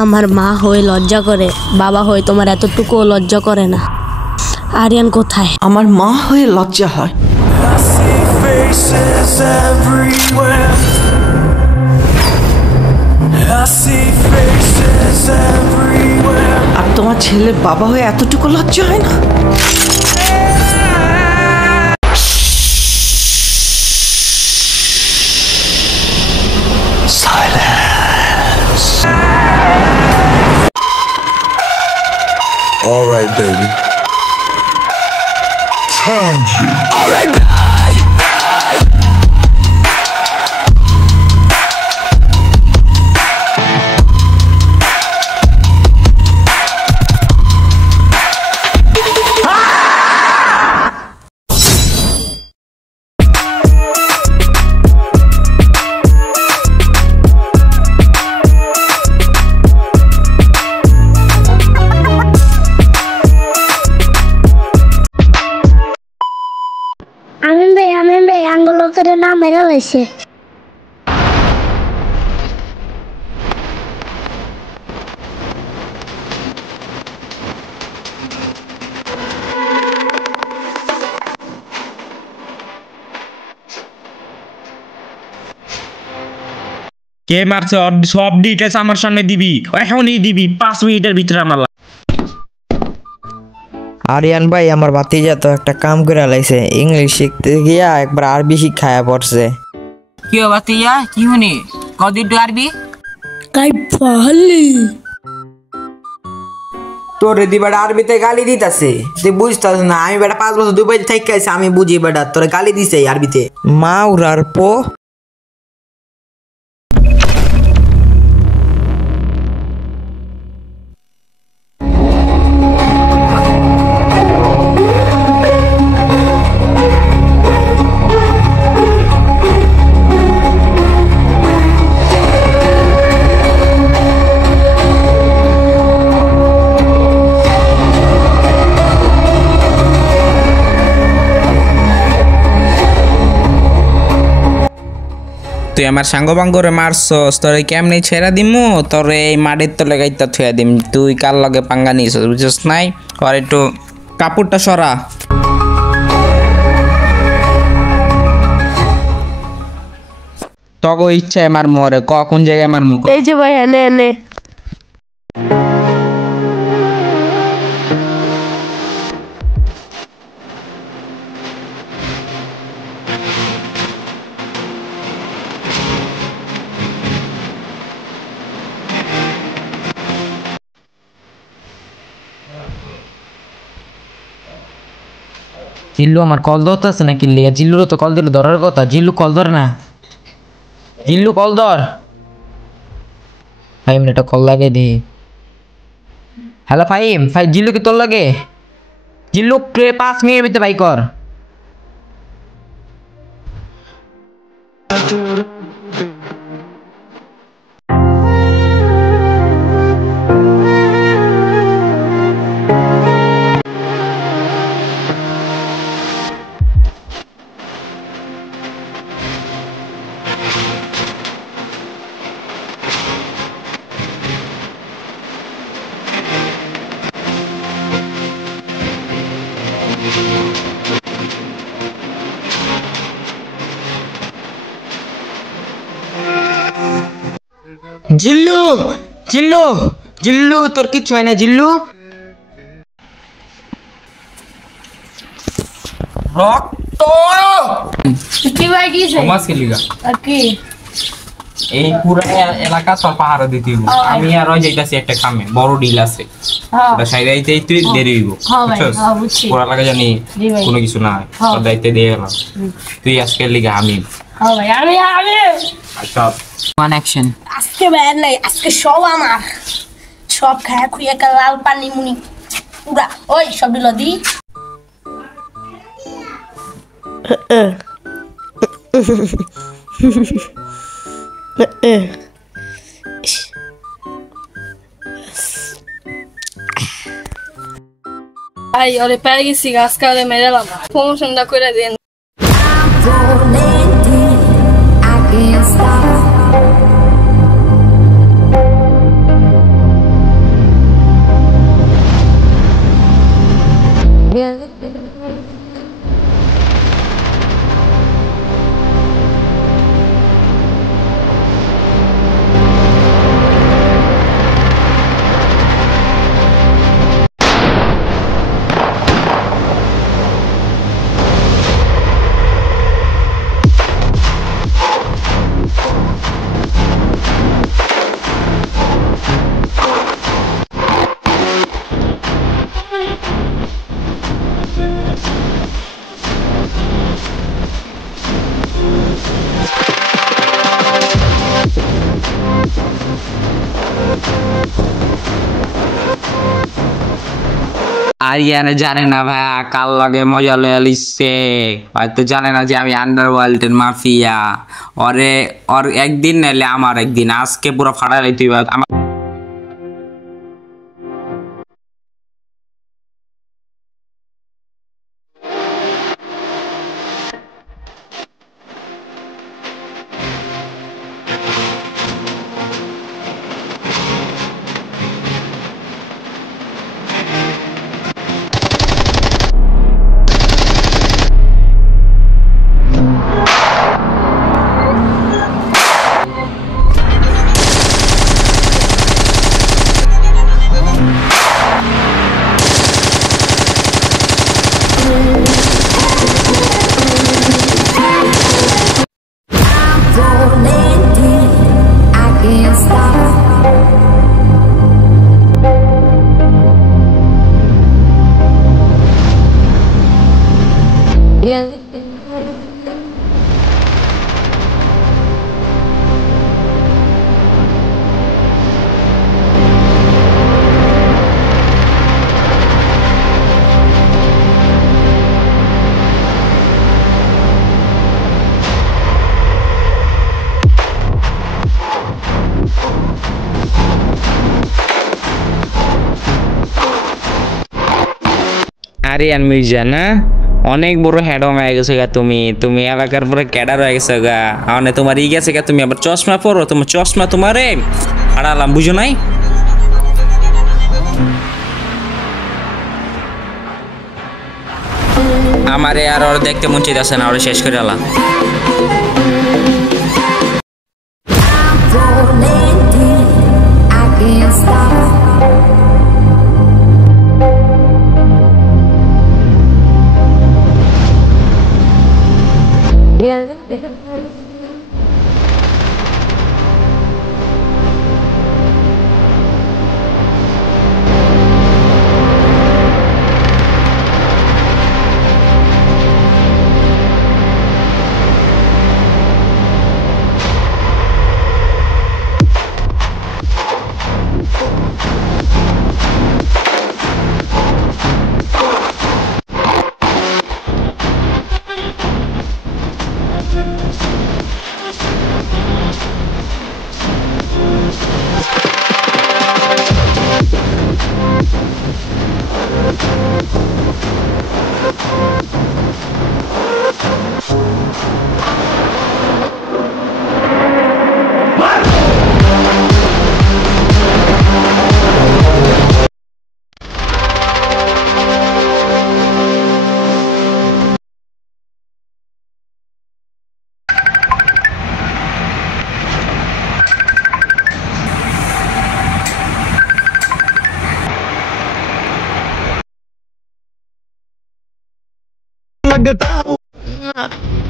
আমার মা হয়ে লজ্জা করে, বাবা হয়ে তোমার এতটুকুও লজ্জা করে না। আরিয়ান কোথায়? আমার মা হয়ে লজ্জা হয়। আর তোমার ছেলের বাবা হয়ে এতটুকু লজ্জা হয় না? All right, baby. Found you. All right. Amin be, anggulo kada na mera lese. কে মারছে? সব ডিটেলস আমার সামনে দিবি, এখনই দিবি, 5 মিনিটের ভিতরে আমার। আরিয়ান ভাই আমার ভাতিজা তো একটা কাম করে লাইছে, ইংলিশ শিখতে গিয়া একবার আরবি শিখায়া পড়ছে। কি ভাতিজা, কি শুনি কদিন তো আরবি কাই পাহলি তোর দি বেটা আরবিতে গালি দিতাছে, তুই বুঝতাস না? আমি বেটা 5 বছর দুবাই থেকে আইছি, আমি বুঝি বেটা তোর গালি দিছে আরবিতে। মা উরার পো তুই আমার সাঙ্গ বাঙ্গরে মারছস, তোরে কেমনে ছেড়া দিমু? তোরে এই মাটির তলে গাইতা থুয়া দিম। তুই কার লগে পাঙ্গা নিস বুঝছস নাই? আর একটু কাপড়টা সরা। তগো ইচ্ছা আমার মরে, কোন জায়গায় আমার মুখ? এই যে ভাই, এনে এনে জিল্লু আমার কল ধরতেছে না কিনলে? জিল্লুরও তো কল দিলে ধরার কথা। জিল্লু কল ধর না, জিল্লু কল ধর। 5 মিনিট কল লাগে দি। হ্যালো ফাহিম, জিল্লু কি তোর লাগে? জিল্লু 5 মিনিটের ভিতরে বাই কর। জিল্লু জিল্লু জিল্লু, তোর কিচ্ছু হয় না জিল্লু? রক্ত কি ভাই কি সমাজ কে লিগা আর কি এই পুরো এলাকা তোর পাহারা দিতে হইব। আমি আর ওই যাইতাছি একটা কামে, বড় ডিল আছে। ওটা সাইডাইতেই তুই দেরি হইব, বুঝছস? পুরো এলাকা জানি কোনো কিছু না হয়, তোর দায়িত্ব দিয়ে গেলাম। তুই আজকের লিগা আমি ভাই, আমি আচ্ছা ওয়ান অ্যাকশন। আজকে ব্যাড নাই, আজকে সব আমার, সব খায়া খুইয়া কা লাল পানি মুনি পুরা। ওই সব দিল দি ভাই, ওরে পেয়ে গেছি, গাছ কালে মেরেলাম, প্রমোশনটা করে দেন। আরিয়ানে জানে না ভাইয়া কাল লগে মজা লয়ে লিখছে হয়তো জানে না যে আমি আন্ডারওয়ার্ল্ডের মাফিয়া ওর একদিন নাইলে আমার একদিন আজকে পুরো ফাড়া লাইতে আমার আরিয়ান মির্জা না অনেক বড় হেডম হয়ে গেছে গা তুমি এলাকার পরে ক্যাডার হয়ে গেছে গা মানে তোমার ই গেছে গা তুমি আবার চশমা পরো তোমার চশমা তোমারে হারালাম বুঝো নাই আমারে আর ওর দেখতে মন চাইতেছে না ওরা শেষ করে আলা लगता हूँ